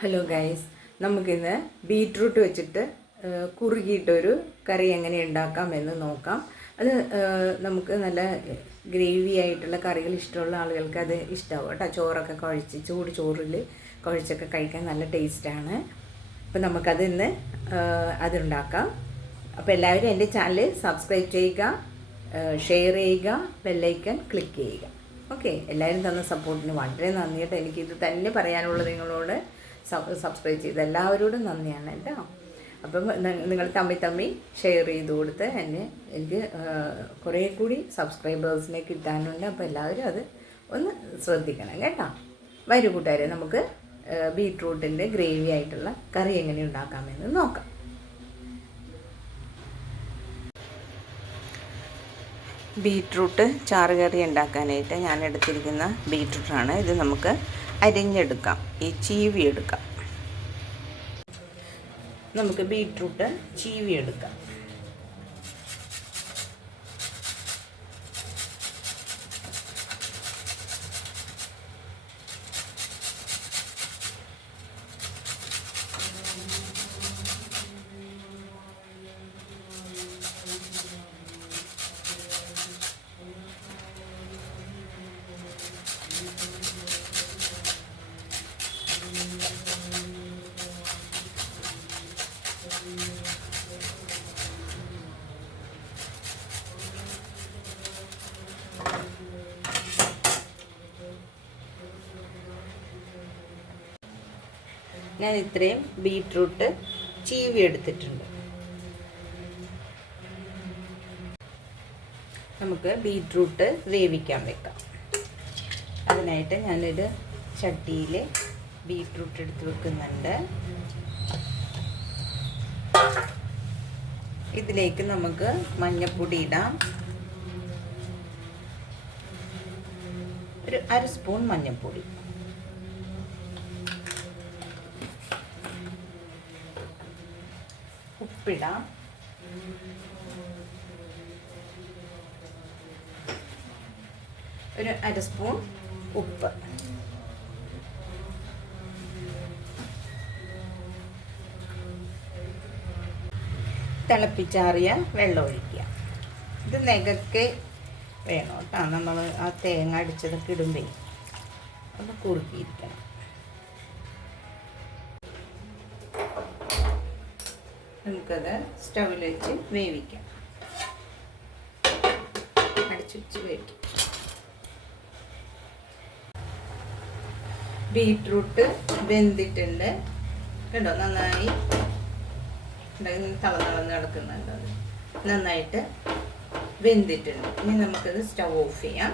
Hello guys, നമുക്കിന്ന് beetroot വെച്ചിട്ട് കുറുകിയിട്ടൊരു കറി എങ്ങനെ ഉണ്ടാക്കാം നോക്കാം. അത് നമുക്ക് നല്ല ഗ്രേവി ആയിട്ടുള്ള കറികൾ ഇഷ്ടമുള്ള ആളുകൾക്ക് അത് ഇഷ്ടമാവും കേട്ടോ. ചോറൊക്കെ കുഴച്ച് ചൂട് ചോറിൽ കുഴച്ചൊക്കെ കഴിക്കാൻ നല്ല ടേസ്റ്റാണ്. അപ്പോൾ നമുക്കത് ഇന്ന് അതുണ്ടാക്കാം. അപ്പോൾ എല്ലാവരും എൻ്റെ ചാനൽ സബ്സ്ക്രൈബ് ചെയ്യുക, ഷെയർ ചെയ്യുക, ബെല്ലൈക്കൺ ക്ലിക്ക് ചെയ്യുക. ഓക്കെ, എല്ലാവരും തന്ന സപ്പോർട്ടിന് വളരെ നന്ദി കേട്ടോ. എനിക്കിത് തന്നെ പറയാനുള്ളത് നിങ്ങളോട്. സബ്സ്ക്രൈബ് ചെയ്ത് എല്ലാവരോടും നന്ദിയാണ് കേട്ടോ. അപ്പം നിങ്ങൾ തമ്മിൽ ഷെയർ ചെയ്ത് കൊടുത്ത് എനിക്ക് കുറേ കൂടി സബ്സ്ക്രൈബേഴ്സിനെ കിട്ടാനുണ്ട്. അപ്പോൾ എല്ലാവരും അത് ഒന്ന് ശ്രദ്ധിക്കണം കേട്ടോ. വരൂ കൂട്ടുകാരെ, നമുക്ക് ബീറ്റ്റൂട്ടിൻ്റെ ഗ്രേവി ആയിട്ടുള്ള കറി എങ്ങനെ ഉണ്ടാക്കാമെന്ന് നോക്കാം. ബീറ്റ്റൂട്ട് ചാറ് കറി ഉണ്ടാക്കാനായിട്ട് ഞാൻ എടുത്തിരിക്കുന്ന ബീറ്റ്റൂട്ടാണ്. ഇത് നമുക്ക് അരിഞ്ഞെടുക്കാം, ഈ ചീവി എടുക്കാം. നമുക്ക് ബീറ്റ്റൂട്ട് ചീവി എടുക്കാം. ഞാൻ ഇത്രയും ബീറ്റ്റൂട്ട് ചീവി എടുത്തിട്ടുണ്ട്. നമുക്ക് ബീറ്റ്റൂട്ട് വേവിക്കാൻ വെക്കാം. അതിനായിട്ട് ഞാനൊരു ചട്ടിയിൽ ബീറ്റ്റൂട്ട് എടുത്ത് വെക്കുന്നുണ്ട്. ഇതിലേക്ക് നമുക്ക് മഞ്ഞൾപ്പൊടി ഇടാം. ഒരു 1 സ്പൂൺ മഞ്ഞൾപ്പൊടി, ഉപ്പിടാം, ഒരു 1 സ്പൂൺ ഉപ്പ്, തിളപ്പിച്ചാറിയ വെള്ളം ഒഴിക്കുക. ഇത് നെകക്കെ വേണം കേട്ടോ. നമ്മൾ ആ തേങ്ങ അടിച്ചതൊക്കെ ഇടുമ്പോൾ ഒന്ന് കുറുക്കിയിരിക്കണം. നമുക്കത് സ്റ്റൗവിൽ വെച്ച് വേവിക്കാം. അടിച്ചു വെച്ച് വേവിക്കാം. ബീറ്റ്റൂട്ട് വെന്തിട്ടുണ്ട് കേട്ടോ. നന്നായി തളന്ന് കിടക്കുന്നുണ്ട്. അത് നന്നായിട്ട് വെന്തിട്ടുണ്ട്. ഇനി നമുക്കത് സ്റ്റൗ ഓഫ് ചെയ്യാം.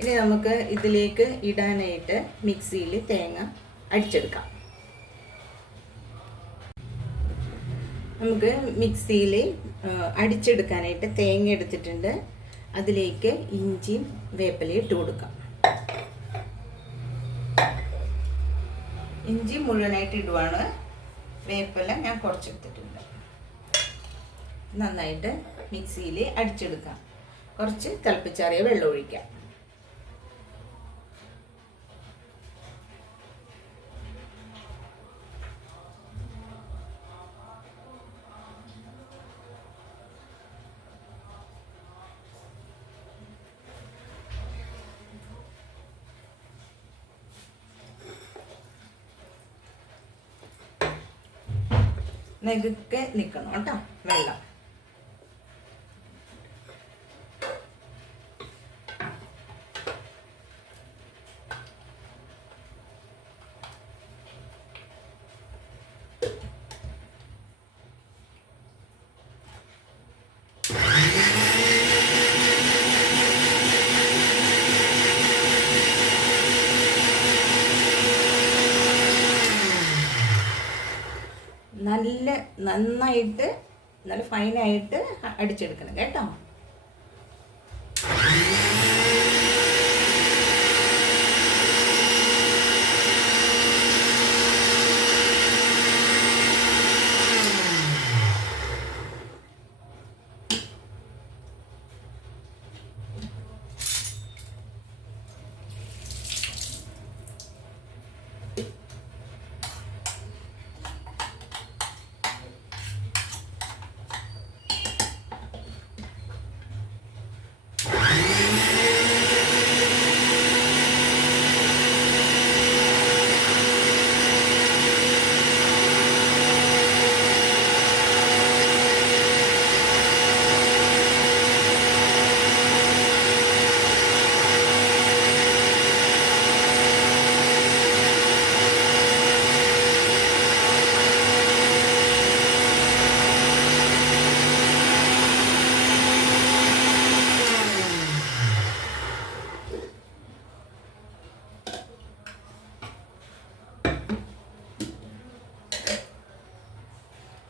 ഇനി നമുക്ക് ഇതിലേക്ക് ഇടാനായിട്ട് മിക്സിയിൽ തേങ്ങ അടിച്ചെടുക്കാം. നമുക്ക് മിക്സിയിൽ അടിച്ചെടുക്കാനായിട്ട് തേങ്ങ എടുത്തിട്ടുണ്ട്. അതിലേക്ക് ഇഞ്ചിയും വേപ്പിലയും ഇട്ട് കൊടുക്കാം. ഇഞ്ചി മുഴുവനായിട്ട് ഇടുവാണ്. വേപ്പില ഞാൻ കുറച്ചെടുത്തിട്ടുണ്ട്. നന്നായിട്ട് മിക്സിയിൽ അടിച്ചെടുക്കാം. കുറച്ച് തിളപ്പിച്ചാറിയ വെള്ളം ഒഴിക്കാം. നെകുക്കെ നിൽക്കണം കേട്ടോ വെള്ളം. നന്നായിട്ട് നല്ല ഫൈനായിട്ട് അടിച്ചെടുക്കണം കേട്ടോ.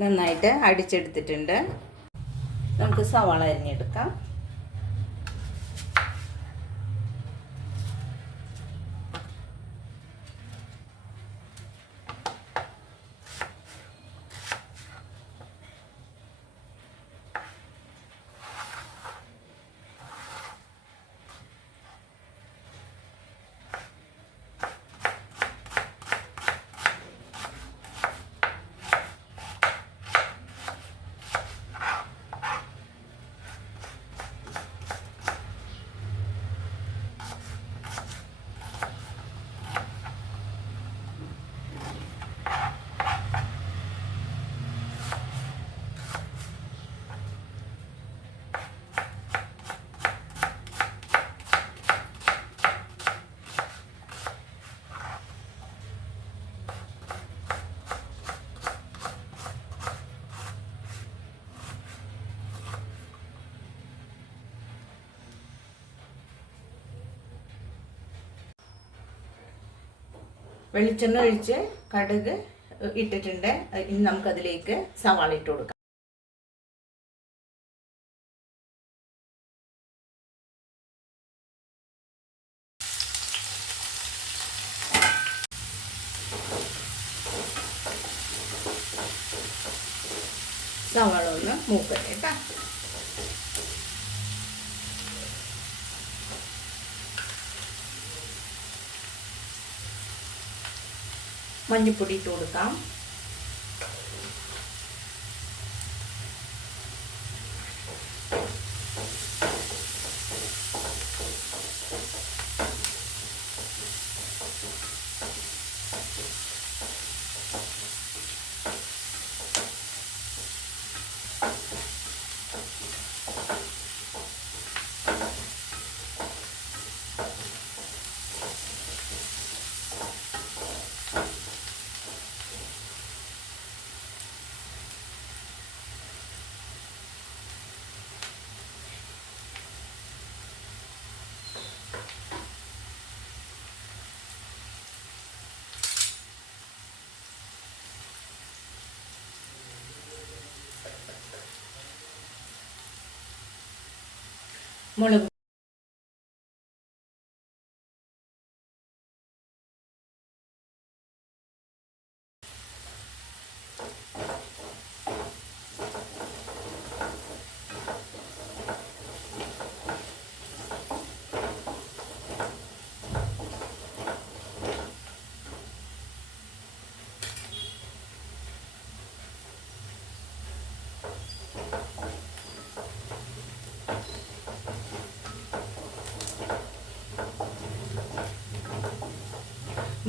നന്നായിട്ട് അടിച്ചെടുത്തിട്ടുണ്ട്. നമുക്ക് സവാള അരിഞ്ഞെടുക്കാം. വെളിച്ചെണ്ണ ഒഴിച്ച് കടുക് ഇട്ടിട്ടുണ്ട്. ഇനി നമുക്കതിലേക്ക് സവാള ഇട്ട് കൊടുക്കാം. സവാള ഒന്ന് മൂക്കട്ടെ കേട്ടോ. മഞ്ഞൾപ്പൊടി ഇട്ട് കൊടുക്കാം. മുളക്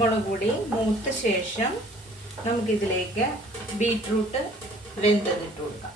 മുളക് പൊടി മൂത്ത ശേഷം നമുക്കിതിലേക്ക് ബീറ്റ്റൂട്ട് വെന്തതിട്ട് കൊടുക്കാം.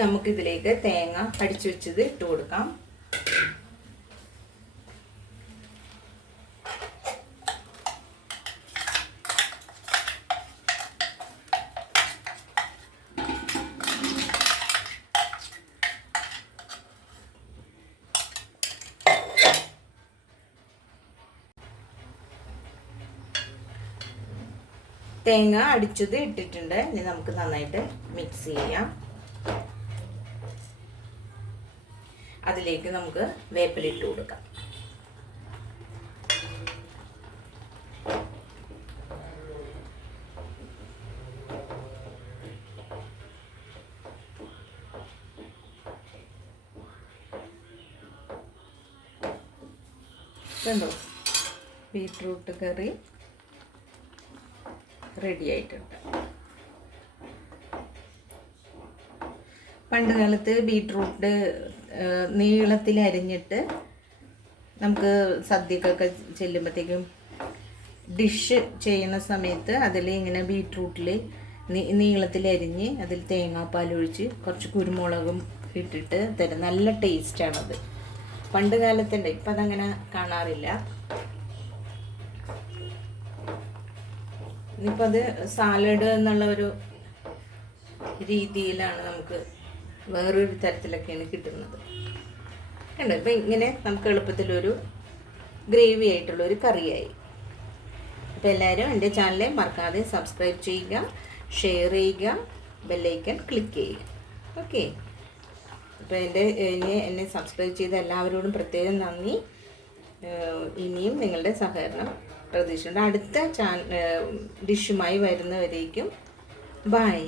നമുക്കിതിലേക്ക് തേങ്ങ അടിച്ചു വെച്ചത് ഇട്ട് കൊടുക്കാം. തേങ്ങ അടിച്ചത് ഇട്ടിട്ടുണ്ട്. ഇനി നമുക്ക് നന്നായിട്ട് മിക്സ് ചെയ്യാം. അതിലേക്ക് നമുക്ക് വേപ്പില ഇട്ട് കൊടുക്കാം. കണ്ടോ, ബീറ്റ്റൂട്ട് കറി റെഡി ആയിട്ടുണ്ട്. പണ്ട് കാലത്ത് ബീട്രൂട്ട് നീളത്തിൽ അരിഞ്ഞിട്ട് നമുക്ക് സദ്യക്കൊക്കെ ചെല്ലുമ്പോഴത്തേക്കും ഡിഷ് ചെയ്യുന്ന സമയത്ത് അതിൽ ഇങ്ങനെ ബീട്രൂട്ടിൽ നീളത്തിൽ അരിഞ്ഞ് അതിൽ തേങ്ങാപ്പാൽ ഒഴിച്ച് കുറച്ച് കുരുമുളകും ഇട്ടിട്ട് തരും. നല്ല ടേസ്റ്റാണത്. പണ്ട് കാലത്തുണ്ട്, ഇപ്പം അതങ്ങനെ കാണാറില്ല. ഇനിയിപ്പോൾ അത് സാലഡ് എന്നുള്ള ഒരു രീതിയിലാണ് നമുക്ക് വേറൊരു തരത്തിലൊക്കെയാണ് കിട്ടുന്നത്. കണ്ടോ, ഇപ്പം ഇങ്ങനെ നമുക്ക് എളുപ്പത്തിലൊരു ഗ്രേവി ആയിട്ടുള്ളൊരു കറിയായി. അപ്പോൾ എല്ലാവരും എൻ്റെ ചാനൽ മറക്കാതെ സബ്സ്ക്രൈബ് ചെയ്യുക, ഷെയർ ചെയ്യുക, ബെല്ലൈക്കൺ ക്ലിക്ക് ചെയ്യുക. ഓക്കെ, അപ്പോൾ എന്നെ സബ്സ്ക്രൈബ് ചെയ്ത എല്ലാവരോടും പ്രത്യേകം നന്ദി. ഇനിയും നിങ്ങളുടെ സഹകരണം പ്രതീക്ഷിച്ചുകൊണ്ട് അടുത്ത ഡിഷുമായി വരുന്നവരേക്കും ബൈ.